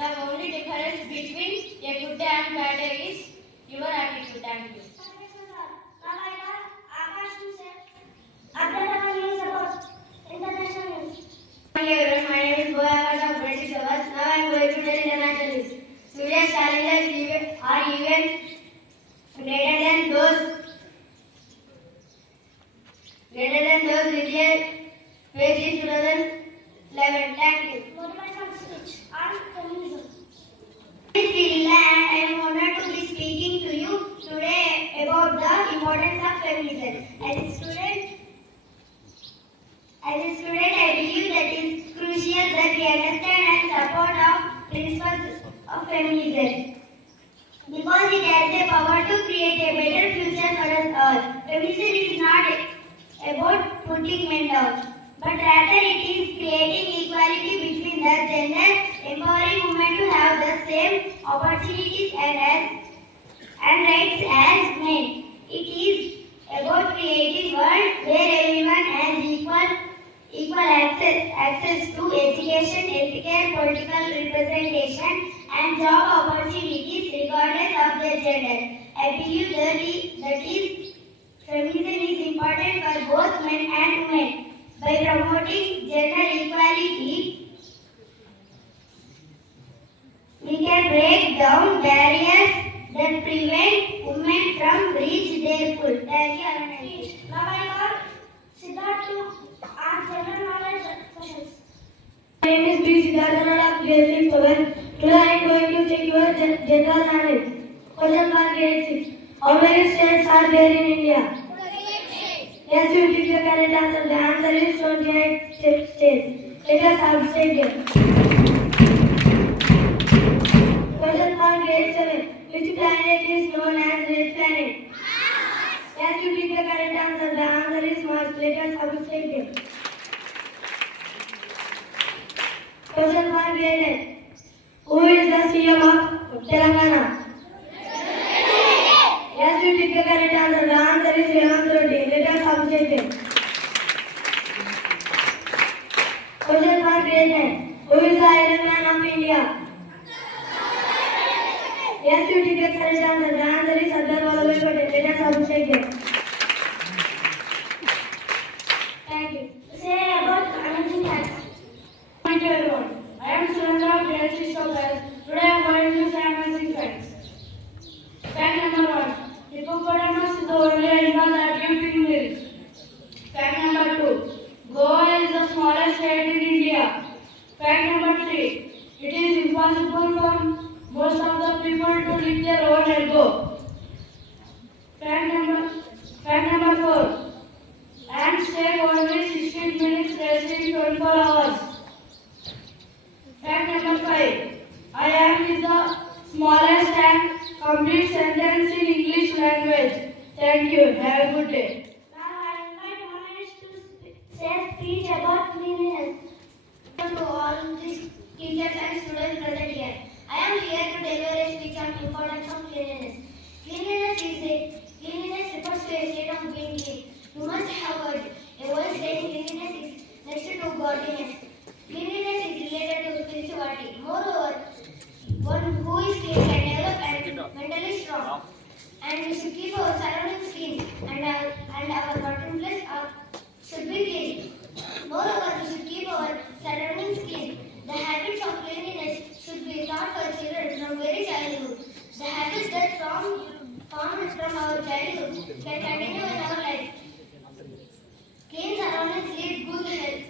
The only difference between a good day and bad day is your attitude. Thank you. Hi everyone, my name is Boya of Grade-VI Topaz. Now I am going to tell international news. Suria's challenges are even greater than those India faced in 2011. Thank you. Motivational speech on feminism. My name is Lila and I am honored to be speaking to you today about the importance of feminism. As a student, I believe that it is crucial that we understand and support the principles of feminism because it has the power to create a better future for us all. Feminism is not about putting men down, but rather it is creating equality between the genders, empowering women to have the same opportunities and rights as men. It is about creating a world where everyone has equal access to education, healthcare, political representation, and job opportunities regardless of their gender. I believe that feminism is important for both men and women. By promoting gender equality, we can break down barriers that prevent women from reaching their full. Thank you, Anand. Now I call Siddharth to ask general knowledge questions. My name is B. Siddharth of Grade-VI Topaz. Today I am going to check your general knowledge. Question for Grade-VI. How many states are there in India? Yes, you pick the correct answer. The answer is 28 states. Let us have stadium. Question for Grade-VII. Which planet is known as red planet? Yes, you pick the correct answer. The answer is Mars. Let us have stadium. Question for Grade-VIII. Who is the CM of Telangana? Yes, you pick the correct answer. The answer is Hemant Reddy. Let us have stadium. Question for Grade-IX. Who is the Iron Man of India? Yes, you pick the correct answer. The answer is Sardar Vallabhbhai Patel. Let us have stadium. Thank you. Say about amazing facts. Thank you everyone. I am Surendra of Grade-VI Topaz. Today I am going to say amazing facts. Fact number 1. Hippopotamus is the only animal that gives pig milk. Fact number 2. Goa is the smallest state in India. Fact number 3. It is impossible for most of the people to lift their own elbow. Fact number 4. Ants take only 16 minutes rest in 24 hours. Fact number 5. I am is the smallest and complete sentence in English language. Thank you. Have a good day. Now I invite Monesh to say speech about cleanliness. To all these teachers and students present here. I am here to deliver a speech on the importance of cleanliness. Cleanliness refers to a state of being clean. You must have heard a voice saying cleanliness is next to godliness. Cleanliness is related to spirituality. Moreover, one who is clean can develop and mentally strong. And we should keep our surroundings clean and our working place should be clean. Moreover, we should keep our surroundings clean. The habits of cleanliness should be taught for children from very childhood. The habits that formed from our childhood can continue in our life. Clean surroundings lead good health.